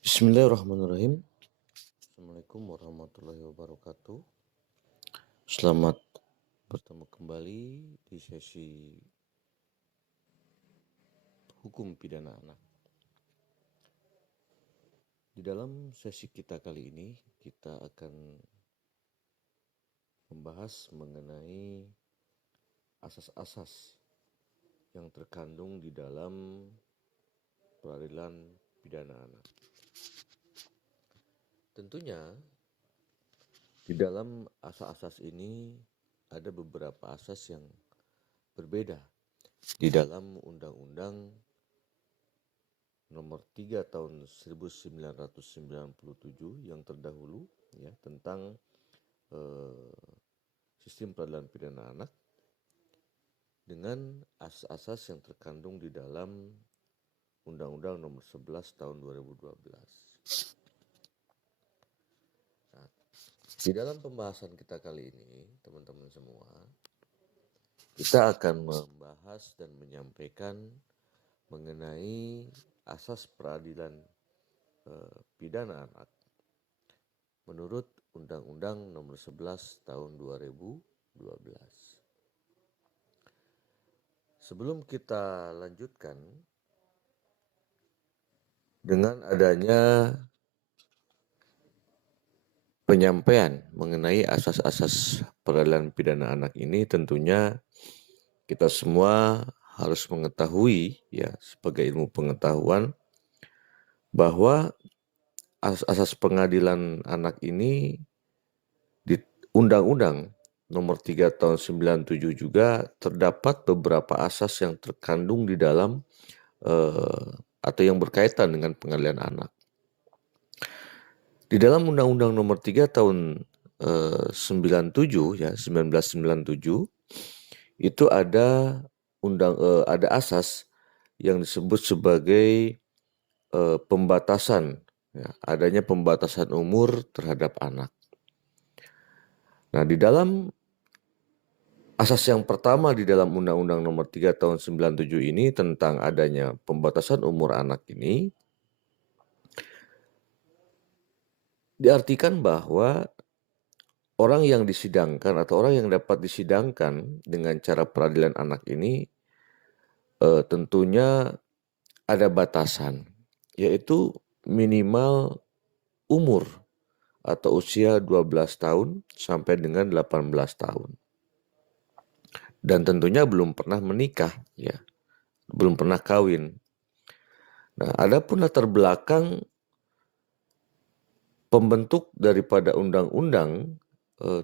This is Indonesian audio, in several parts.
Bismillahirrahmanirrahim. Assalamualaikum warahmatullahi wabarakatuh. Selamat bertemu kembali di sesi hukum pidana anak. Di dalam sesi kita kali ini, kita akan membahas mengenai asas-asas yang terkandung di dalam peradilan pidana anak. Tentunya di dalam asas-asas ini ada beberapa asas yang berbeda di dalam Undang-Undang Nomor 3 Tahun 1997 yang terdahulu ya tentang sistem peradilan pidana anak dengan asas-asas yang terkandung di dalam Undang-Undang Nomor 11 Tahun 2012. Nah, di dalam pembahasan kita kali ini, teman-teman semua, kita akan membahas dan menyampaikan mengenai asas peradilan pidana anak menurut Undang-Undang Nomor 11 Tahun 2012. Sebelum kita lanjutkan, dengan adanya penyampaian mengenai asas-asas peradilan pidana anak ini, tentunya kita semua harus mengetahui ya sebagai ilmu pengetahuan bahwa asas-asas pengadilan anak ini di Undang-Undang Nomor 3 Tahun 97 juga terdapat beberapa asas yang terkandung di dalam atau yang berkaitan dengan pengadilan anak. Di dalam Undang-Undang Nomor 3 Tahun 1997 itu ada ada asas yang disebut sebagai pembatasan ya, adanya pembatasan umur terhadap anak. Nah, di dalam asas yang pertama di dalam Undang-Undang Nomor 3 Tahun 97 ini tentang adanya pembatasan umur anak ini diartikan bahwa orang yang disidangkan atau orang yang dapat disidangkan dengan cara peradilan anak ini tentunya ada batasan, yaitu minimal umur atau usia 12 tahun sampai dengan 18 tahun. Dan tentunya belum pernah menikah, ya, belum pernah kawin. Nah, adapun latar belakang pembentuk daripada Undang-Undang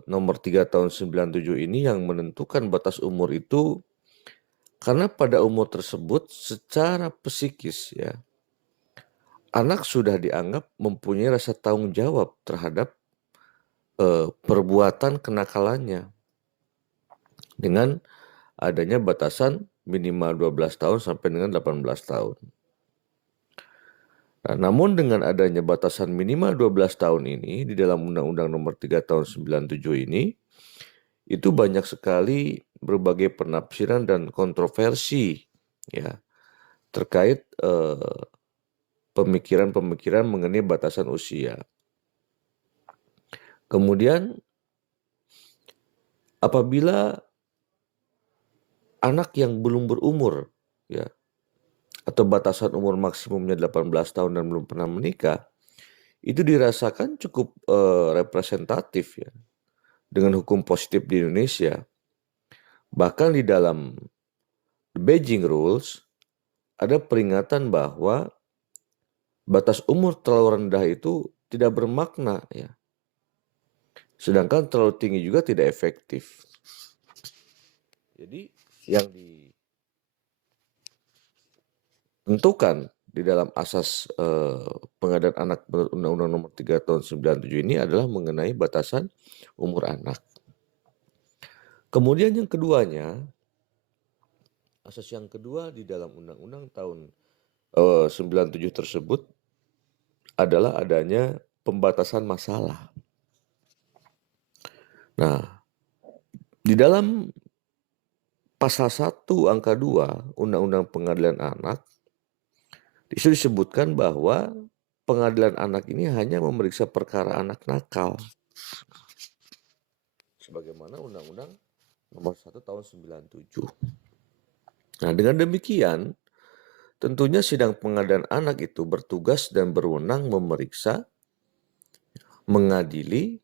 Nomor 3 Tahun 97 ini yang menentukan batas umur itu karena pada umur tersebut secara psikis ya anak sudah dianggap mempunyai rasa tanggung jawab terhadap perbuatan kenakalannya dengan adanya batasan minimal 12 tahun sampai dengan 18 tahun. Nah, namun dengan adanya batasan minimal 12 tahun ini di dalam Undang-Undang Nomor 3 Tahun 97 ini itu banyak sekali berbagai penafsiran dan kontroversi ya terkait pemikiran-pemikiran mengenai batasan usia. Kemudian apabila anak yang belum berumur ya atau batasan umur maksimumnya 18 tahun dan belum pernah menikah itu dirasakan cukup representatif ya dengan hukum positif di Indonesia. Bahkan di dalam Beijing Rules ada peringatan bahwa batas umur terlalu rendah itu tidak bermakna ya. Sedangkan terlalu tinggi juga tidak efektif. Jadi yang ditentukan di dalam asas pengadaan anak menurut Undang-Undang Nomor 3 Tahun 97 ini adalah mengenai batasan umur anak. Kemudian yang keduanya, asas yang kedua di dalam Undang-Undang tahun 97 tersebut adalah adanya pembatasan masalah. Nah, di dalam pasal 1 angka 2 Undang-Undang Pengadilan Anak itu disebutkan bahwa pengadilan anak ini hanya memeriksa perkara anak nakal. Sebagaimana Undang-Undang Nomor 1 Tahun 97. Nah, dengan demikian, tentunya sidang pengadilan anak itu bertugas dan berwenang memeriksa, mengadili,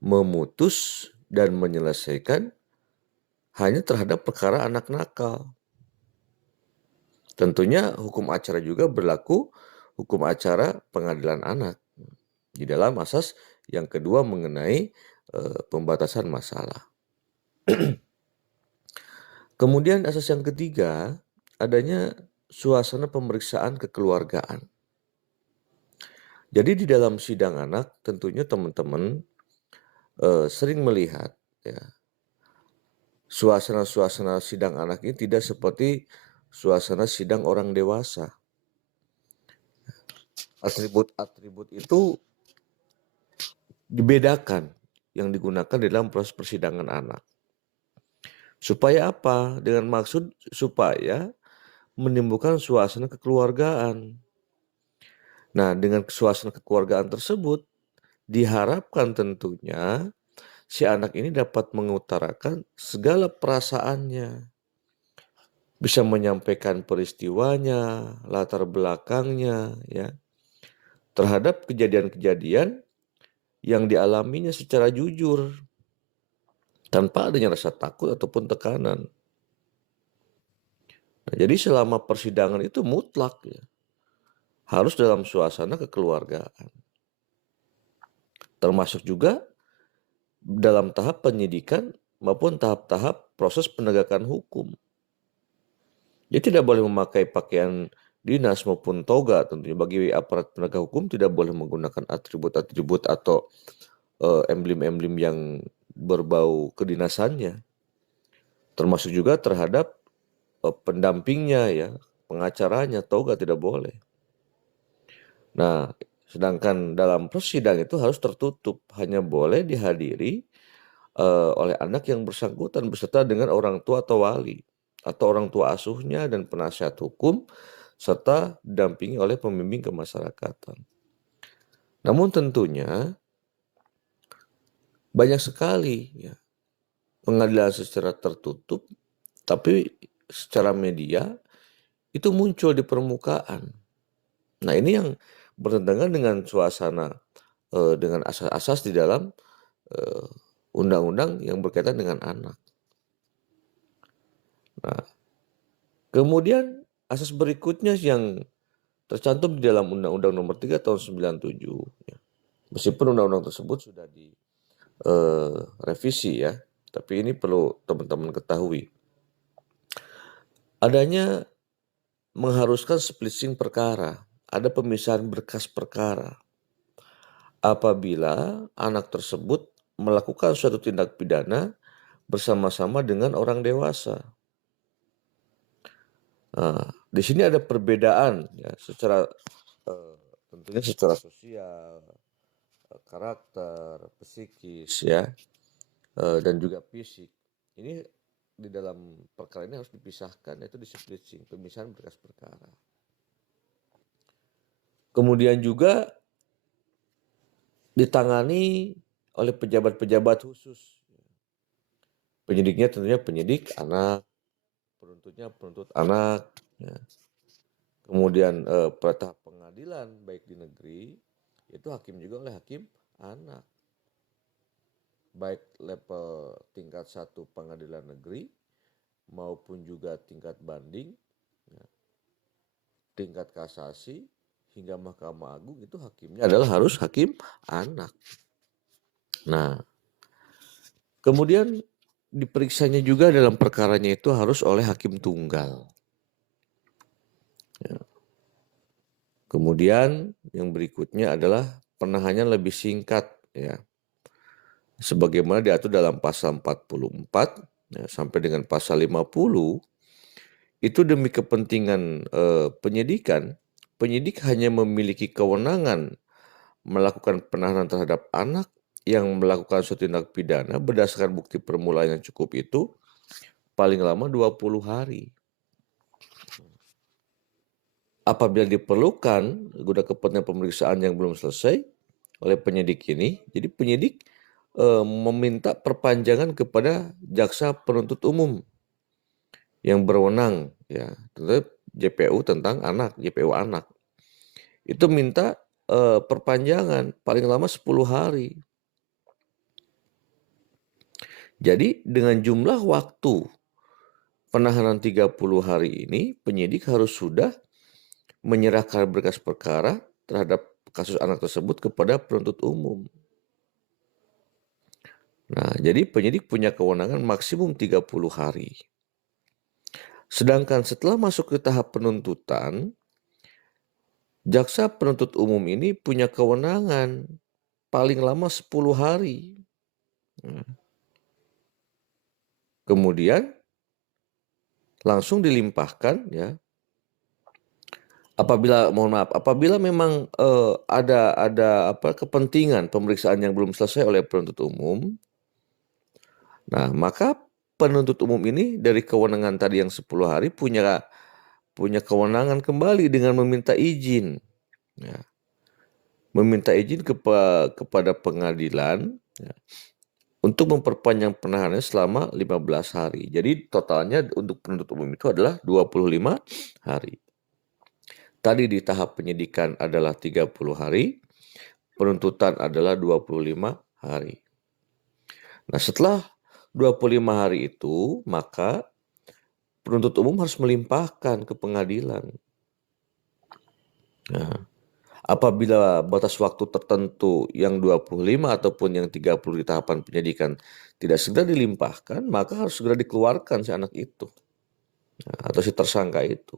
memutus, dan menyelesaikan hanya terhadap perkara anak nakal. Tentunya hukum acara juga berlaku hukum acara pengadilan anak di dalam asas yang kedua mengenai pembatasan masalah. Kemudian asas yang ketiga, adanya suasana pemeriksaan kekeluargaan. Jadi di dalam sidang anak tentunya teman-teman sering melihat ya, suasana-suasana sidang anak ini tidak seperti suasana sidang orang dewasa. Atribut-atribut itu dibedakan yang digunakan dalam proses persidangan anak. Supaya apa? Dengan maksud supaya menimbulkan suasana kekeluargaan. Nah, dengan suasana kekeluargaan tersebut, diharapkan tentunya si anak ini dapat mengutarakan segala perasaannya. Bisa menyampaikan peristiwanya, latar belakangnya, ya, terhadap kejadian-kejadian yang dialaminya secara jujur, tanpa adanya rasa takut ataupun tekanan. Nah, jadi selama persidangan itu mutlak ya, harus dalam suasana kekeluargaan. Termasuk juga dalam tahap penyidikan maupun tahap-tahap proses penegakan hukum. Dia tidak boleh memakai pakaian dinas maupun toga tentunya. Bagi aparat penegak hukum tidak boleh menggunakan atribut-atribut atau emblem-emblem yang berbau kedinasannya. Termasuk juga terhadap pendampingnya ya, pengacaranya, toga tidak boleh. Nah, sedangkan dalam persidangan itu harus tertutup, hanya boleh dihadiri oleh anak yang bersangkutan beserta dengan orang tua atau wali atau orang tua asuhnya dan penasihat hukum serta didampingi oleh pembimbing kemasyarakatan. Namun tentunya banyak sekali ya, pengadilan secara tertutup tapi secara media itu muncul di permukaan. Nah, ini yang bertentangan dengan suasana dengan asas-asas di dalam undang-undang yang berkaitan dengan anak. Nah, kemudian asas berikutnya yang tercantum di dalam Undang-Undang Nomor 3 Tahun 97. Ya. Meskipun undang-undang tersebut sudah direvisi ya, tapi ini perlu teman-teman ketahui. Adanya mengharuskan splitting perkara, ada pemisahan berkas perkara. Apabila anak tersebut melakukan suatu tindak pidana bersama-sama dengan orang dewasa. Nah, di sini ada perbedaan ya secara tentunya secara sosial, karakter, psikis ya, dan juga fisik. Ini di dalam perkara ini harus dipisahkan, yaitu di-splitting, pemisahan berkas perkara. Kemudian juga ditangani oleh pejabat-pejabat khusus. Penyidiknya tentunya penyidik anak, penuntutnya penuntut anak. Ya. Kemudian pada tahap pengadilan baik di negeri itu hakim juga oleh hakim anak. Baik level tingkat 1 pengadilan negeri maupun juga tingkat banding, ya, tingkat kasasi hingga Mahkamah Agung itu hakimnya adalah harus hakim anak. Nah, kemudian diperiksanya juga dalam perkaranya itu harus oleh hakim tunggal. Ya. Kemudian yang berikutnya adalah penahanan lebih singkat ya. Sebagaimana diatur dalam pasal 44 ya, sampai dengan pasal 50 itu demi kepentingan penyidikan, penyidik hanya memiliki kewenangan melakukan penahanan terhadap anak yang melakukan suatu tindak pidana berdasarkan bukti permulaan yang cukup itu paling lama 20 hari. apabila diperlukan guna kepentingan pemeriksaan yang belum selesai oleh penyidik ini, jadi penyidik meminta perpanjangan kepada jaksa penuntut umum yang berwenang, ya, tentu JPU tentang anak, JPU anak. Itu minta perpanjangan paling lama 10 hari. Jadi dengan jumlah waktu penahanan 30 hari ini, penyidik harus sudah menyerahkan berkas perkara terhadap kasus anak tersebut kepada penuntut umum. Nah, jadi penyidik punya kewenangan maksimum 30 hari. Sedangkan setelah masuk ke tahap penuntutan, jaksa penuntut umum ini punya kewenangan paling lama 10 hari. Kemudian langsung dilimpahkan, ya. Apabila memang ada kepentingan pemeriksaan yang belum selesai oleh penuntut umum, nah maka penuntut umum ini dari kewenangan tadi yang 10 hari punya kewenangan kembali dengan meminta izin, ya. Meminta izin kepada pengadilan, ya, untuk memperpanjang penahanannya selama 15 hari. Jadi totalnya untuk penuntut umum itu adalah 25 hari. Tadi di tahap penyidikan adalah 30 hari, penuntutan adalah 25 hari. Nah, setelah 25 hari itu, maka penuntut umum harus melimpahkan ke pengadilan. Nah, apabila batas waktu tertentu yang 25 ataupun yang 30 di tahapan penyidikan tidak segera dilimpahkan, maka harus segera dikeluarkan si anak itu, atau si tersangka itu.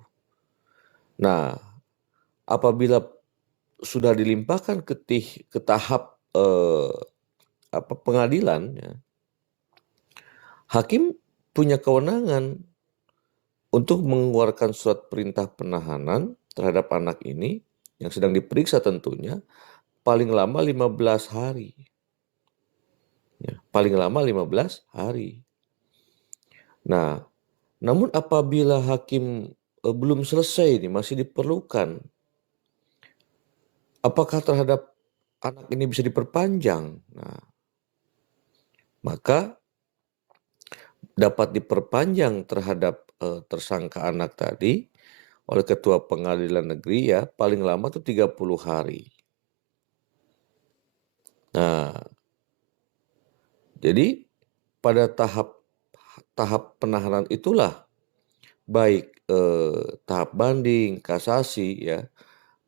Nah, apabila sudah dilimpahkan ke tahap pengadilan, ya, hakim punya kewenangan untuk mengeluarkan surat perintah penahanan terhadap anak ini yang sedang diperiksa tentunya paling lama 15 hari. Ya, paling lama 15 hari. Nah, namun apabila hakim belum selesai nih, masih diperlukan, apakah terhadap anak ini bisa diperpanjang? Nah, maka dapat diperpanjang terhadap tersangka anak tadi oleh ketua pengadilan negeri, ya, paling lama tuh 30 hari. Nah, jadi pada tahap penahanan itulah baik tahap banding, kasasi, ya,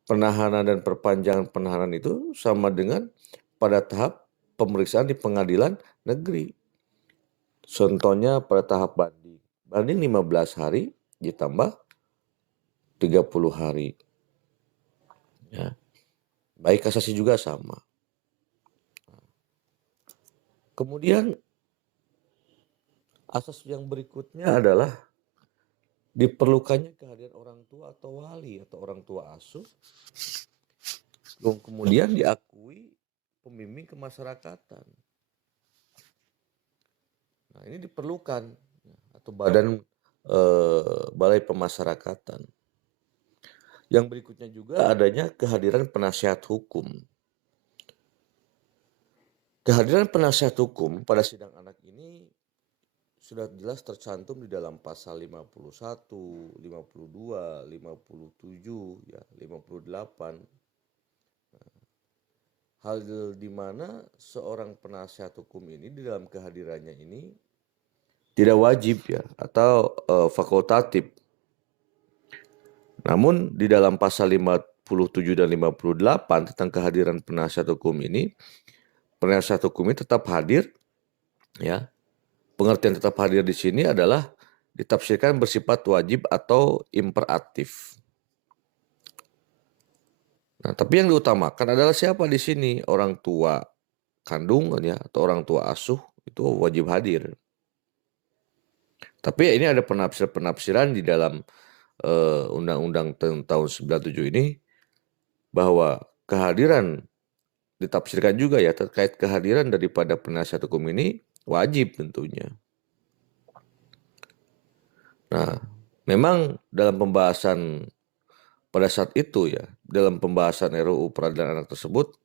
penahanan dan perpanjangan penahanan itu sama dengan pada tahap pemeriksaan di pengadilan negeri. Contohnya pada tahap banding. Banding 15 hari ditambah 30 hari. Ya. Baik kasasi juga sama. Kemudian asas yang berikutnya adalah diperlukannya kehadiran orang tua atau wali atau orang tua asuh, kemudian diakui pembimbing kemasyarakatan. Nah, ini diperlukan, atau badan balai pemasyarakatan. Yang berikutnya juga adanya kehadiran penasihat hukum. Kehadiran penasihat hukum pada sidang anak ini sudah jelas tercantum di dalam pasal 51, 52, 57, ya, 58. Hal di mana seorang penasihat hukum ini di dalam kehadirannya ini tidak wajib, ya, atau fakultatif. Namun di dalam pasal 57 dan 58 tentang kehadiran penasihat hukum ini, penasihat hukum ini tetap hadir, ya. Pengertian tetap hadir di sini adalah ditafsirkan bersifat wajib atau imperatif. Nah, tapi yang diutamakan adalah siapa di sini? Orang tua kandung, ya, atau orang tua asuh itu wajib hadir. Tapi ini ada penafsiran di dalam Undang-Undang tahun 97 ini bahwa kehadiran ditafsirkan juga, ya, terkait kehadiran daripada penasihat hukum ini wajib tentunya. Nah, memang dalam pembahasan pada saat itu ya, dalam pembahasan RUU Peradilan Anak tersebut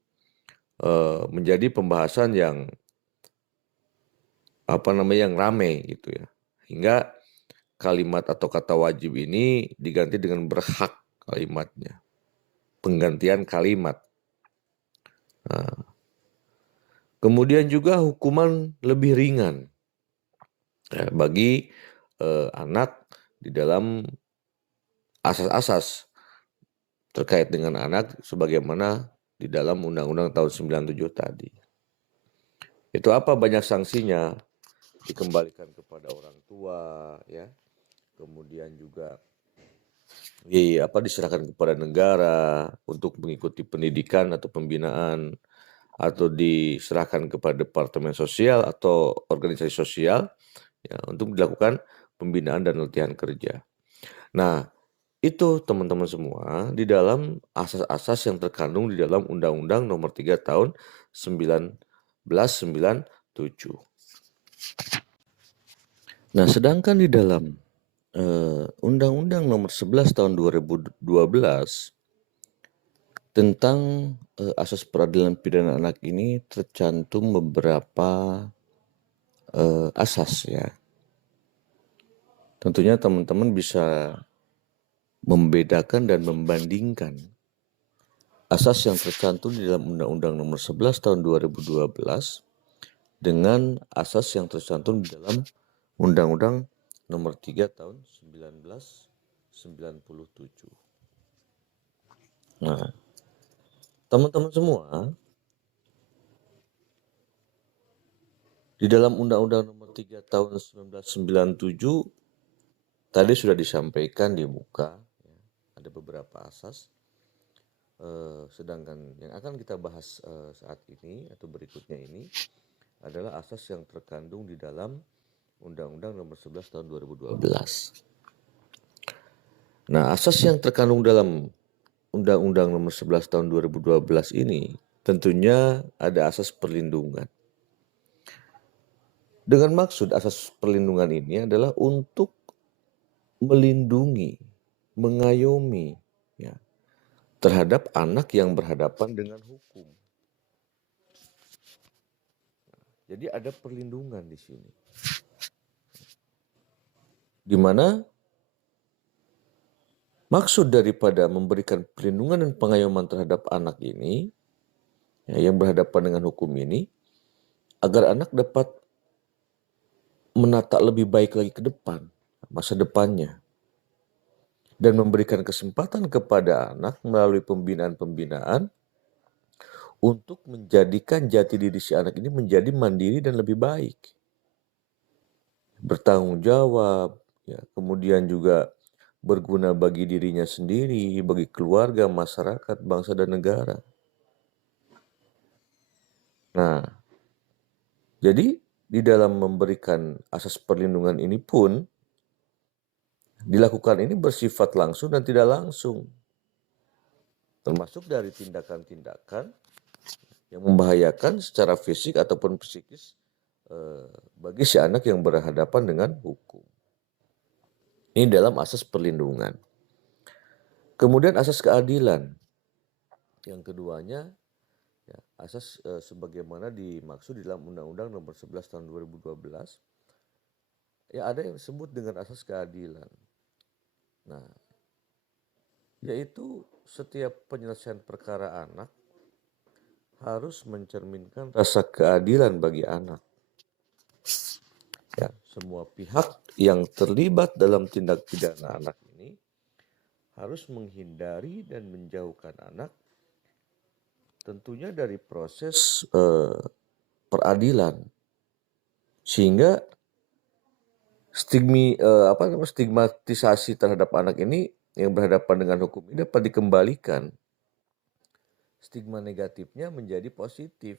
menjadi pembahasan yang yang rame gitu ya. Hingga kalimat atau kata wajib ini diganti dengan berhak kalimatnya. Penggantian kalimat. Nah, kemudian juga hukuman lebih ringan ya, bagi anak di dalam asas-asas terkait dengan anak sebagaimana di dalam Undang-Undang tahun 97 tadi. Itu apa banyak sanksinya? Dikembalikan kepada orang tua ya. Kemudian juga diserahkan kepada negara untuk mengikuti pendidikan atau pembinaan, atau diserahkan kepada departemen sosial atau organisasi sosial ya, untuk dilakukan pembinaan dan latihan kerja. Nah, itu teman-teman semua di dalam asas-asas yang terkandung di dalam Undang-Undang Nomor 3 Tahun 1997. Nah, sedangkan di dalam Undang-Undang Nomor 11 Tahun 2012 tentang asas peradilan pidana anak ini tercantum beberapa asas ya. Tentunya teman-teman bisa membedakan dan membandingkan asas yang tercantum di dalam Undang-Undang Nomor 11 Tahun 2012 dengan asas yang tercantum di dalam Undang-Undang Nomor 3 Tahun 1997. Nah, teman-teman semua, di dalam Undang-Undang Nomor 3 Tahun 1997 tadi sudah disampaikan di muka, ya, ada beberapa asas. Sedangkan yang akan kita bahas saat ini atau berikutnya ini adalah asas yang terkandung di dalam Undang-Undang Nomor 11 Tahun 2012. Nah, asas yang terkandung dalam Undang-Undang Nomor 11 Tahun 2012 ini tentunya ada asas perlindungan. Dengan maksud asas perlindungan ini adalah untuk melindungi, mengayomi ya, terhadap anak yang berhadapan dengan hukum. Jadi ada perlindungan di sini. Di mana maksud daripada memberikan perlindungan dan pengayoman terhadap anak ini ya, yang berhadapan dengan hukum ini agar anak dapat menata lebih baik lagi ke depan, masa depannya. Dan memberikan kesempatan kepada anak melalui pembinaan-pembinaan untuk menjadikan jati diri si anak ini menjadi mandiri dan lebih baik. Bertanggung jawab, ya, kemudian juga berguna bagi dirinya sendiri, bagi keluarga, masyarakat, bangsa, dan negara. Nah, jadi di dalam memberikan asas perlindungan ini pun dilakukan ini bersifat langsung dan tidak langsung. Termasuk dari tindakan-tindakan yang membahayakan secara fisik ataupun psikis bagi si anak yang berhadapan dengan hukum. Ini dalam asas perlindungan. Kemudian asas keadilan. Yang keduanya ya, asas sebagaimana dimaksud di dalam Undang-Undang Nomor 11 Tahun 2012. Ya, ada yang disebut dengan asas keadilan. Nah, yaitu setiap penyelesaian perkara anak harus mencerminkan rasa keadilan bagi anak. Ya, semua pihak yang terlibat dalam tindak pidana anak ini harus menghindari dan menjauhkan anak tentunya dari proses peradilan, sehingga stigmatisasi terhadap anak ini yang berhadapan dengan hukum ini dapat dikembalikan. Stigma negatifnya menjadi positif.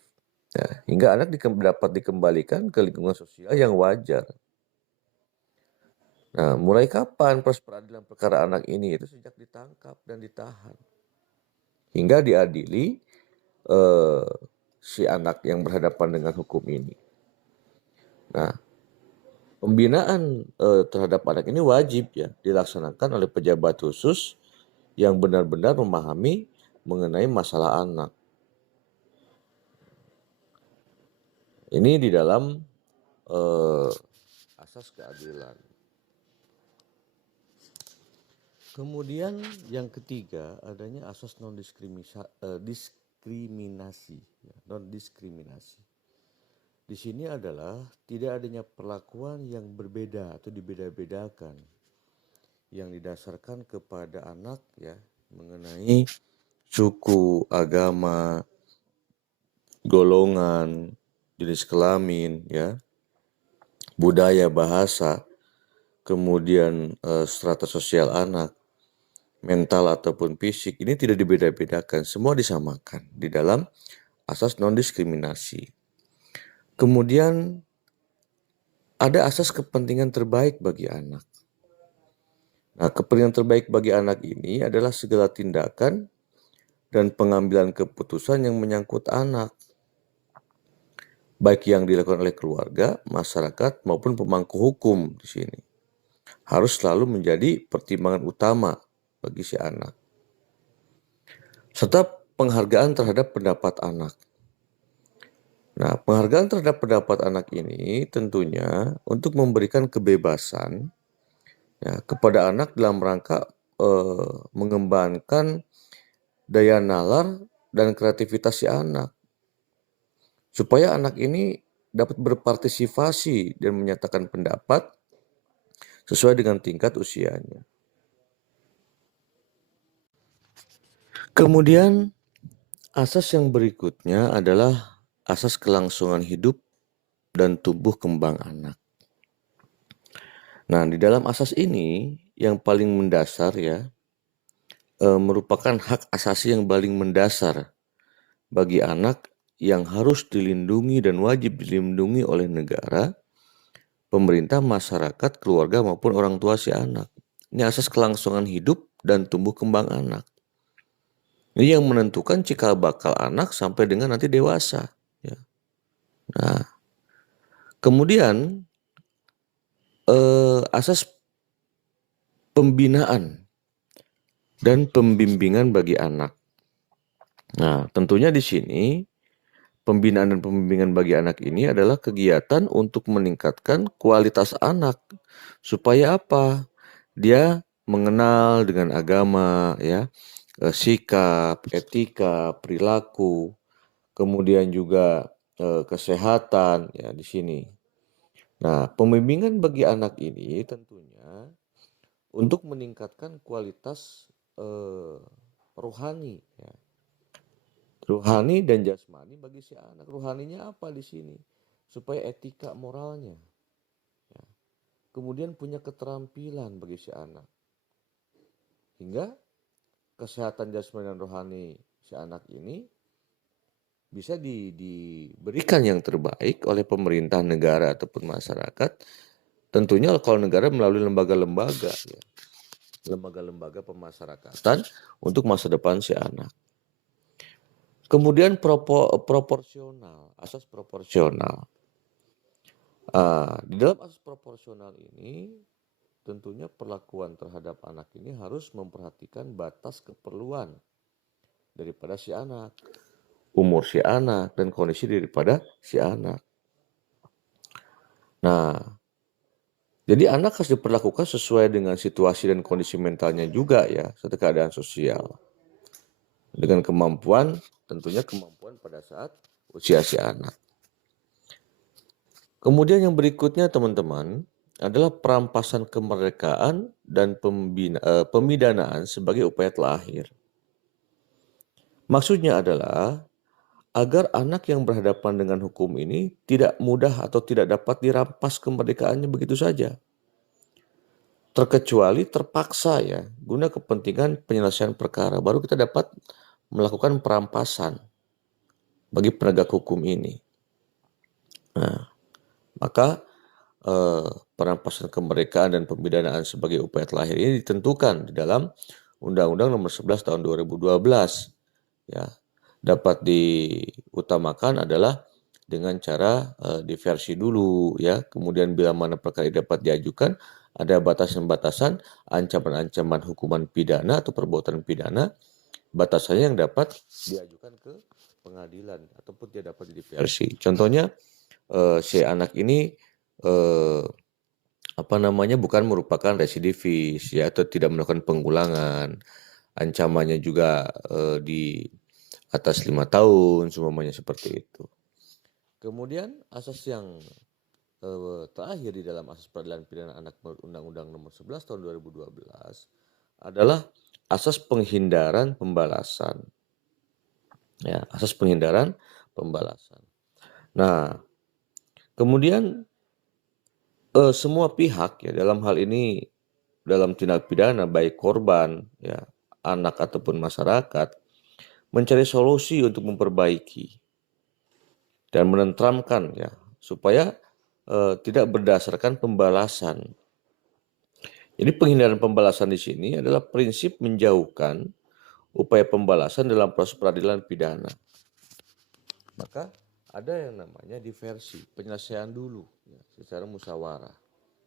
Ya, hingga anak dapat dikembalikan ke lingkungan sosial yang wajar. Nah, mulai kapan proses peradilan perkara anak ini? Itu sejak ditangkap dan ditahan. Hingga diadili si anak yang berhadapan dengan hukum ini. Nah, pembinaan terhadap anak ini wajib ya dilaksanakan oleh pejabat khusus yang benar-benar memahami mengenai masalah anak. Ini di dalam asas keadilan. Kemudian yang ketiga adanya asas diskriminasi, non-diskriminasi. Di sini adalah tidak adanya perlakuan yang berbeda atau dibeda-bedakan yang didasarkan kepada anak ya mengenai suku, agama, golongan, jenis kelamin ya, budaya, bahasa, kemudian strata sosial anak, mental ataupun fisik, ini tidak dibeda-bedakan, semua disamakan di dalam asas non-diskriminasi. Kemudian ada asas kepentingan terbaik bagi anak. Nah, kepentingan terbaik bagi anak ini adalah segala tindakan dan pengambilan keputusan yang menyangkut anak, baik yang dilakukan oleh keluarga, masyarakat, maupun pemangku hukum di sini. Harus selalu menjadi pertimbangan utama bagi si anak. Serta penghargaan terhadap pendapat anak. Nah, penghargaan terhadap pendapat anak ini tentunya untuk memberikan kebebasan ya, kepada anak dalam rangka mengembangkan daya nalar dan kreativitas si anak. Supaya anak ini dapat berpartisipasi dan menyatakan pendapat sesuai dengan tingkat usianya. Kemudian asas yang berikutnya adalah asas kelangsungan hidup dan tumbuh kembang anak. Nah, di dalam asas ini yang paling mendasar ya merupakan hak asasi yang paling mendasar bagi anak yang harus dilindungi dan wajib dilindungi oleh negara, pemerintah, masyarakat, keluarga maupun orang tua si anak. Ini asas kelangsungan hidup dan tumbuh kembang anak. Ini yang menentukan cikal bakal anak sampai dengan nanti dewasa. Ya. Nah, kemudian asas pembinaan dan pembimbingan bagi anak. Nah, tentunya di sini pembinaan dan pembimbingan bagi anak ini adalah kegiatan untuk meningkatkan kualitas anak. Supaya apa? Dia mengenal dengan agama, ya, sikap, etika, perilaku, kemudian juga kesehatan, ya di sini. Nah, pembimbingan bagi anak ini tentunya untuk meningkatkan kualitas rohani, ya. Rohani dan jasmani bagi si anak. Rohaninya apa di sini? Supaya etika moralnya. Ya. Kemudian punya keterampilan bagi si anak. Hingga kesehatan jasmani dan rohani si anak ini bisa diberikan yang terbaik oleh pemerintah negara ataupun masyarakat. Tentunya kalau negara melalui lembaga-lembaga, ya. Lembaga-lembaga pemasyarakatan untuk masa depan si anak. Kemudian proporsional, asas proporsional. Di dalam asas proporsional ini tentunya perlakuan terhadap anak ini harus memperhatikan batas keperluan daripada si anak, umur si anak, dan kondisi daripada si anak. Nah, jadi anak harus diperlakukan sesuai dengan situasi dan kondisi mentalnya juga ya, serta keadaan sosial. Dengan kemampuan, tentunya kemampuan pada saat usia si anak. Kemudian yang berikutnya teman-teman adalah perampasan kemerdekaan dan pemidanaan sebagai upaya terlahir. Maksudnya adalah agar anak yang berhadapan dengan hukum ini tidak mudah atau tidak dapat dirampas kemerdekaannya begitu saja. Terkecuali terpaksa ya, guna kepentingan penyelesaian perkara, baru kita dapat melakukan perampasan bagi penegak hukum ini. Nah, maka perampasan kemerdekaan dan pemidanaan sebagai upaya terlahir ini ditentukan di dalam Undang-Undang Nomor 11 Tahun 2012. Ya, dapat diutamakan adalah dengan cara diversi dulu ya. Kemudian bila mana perkara dapat diajukan ada batasan-batasan, ancaman-ancaman hukuman pidana atau perbuatan pidana, batasannya yang dapat diajukan ke pengadilan ataupun dia dapat diversi. Contohnya si anak ini bukan merupakan residivis ya atau tidak melakukan pengulangan. Ancamannya juga di atas 5 tahun, semuanya seperti itu. Kemudian asas yang terakhir di dalam asas peradilan pidana anak menurut Undang-Undang Nomor 11 Tahun 2012 adalah asas penghindaran pembalasan. Ya, asas penghindaran pembalasan. Nah, kemudian semua pihak ya dalam hal ini dalam tindak pidana baik korban ya, anak ataupun masyarakat mencari solusi untuk memperbaiki dan menenteramkan ya supaya tidak berdasarkan pembalasan. Jadi penghindaran pembalasan di sini adalah prinsip menjauhkan upaya pembalasan dalam proses peradilan pidana. Maka ada yang namanya diversi, penyelesaian dulu ya, secara musyawarah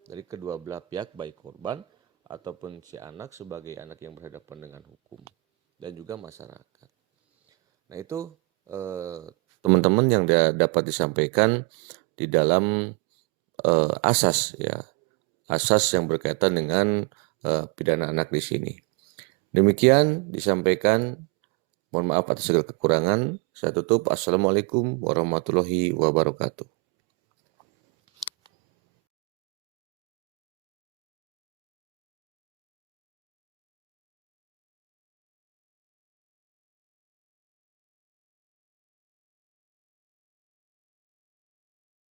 dari kedua belah pihak baik korban ataupun si anak sebagai anak yang berhadapan dengan hukum dan juga masyarakat. Nah itu teman-teman yang dapat disampaikan di dalam asas ya, asas yang berkaitan dengan pidana anak di sini. Demikian disampaikan. Mohon maaf atas segala kekurangan. Saya tutup. Assalamualaikum warahmatullahi wabarakatuh.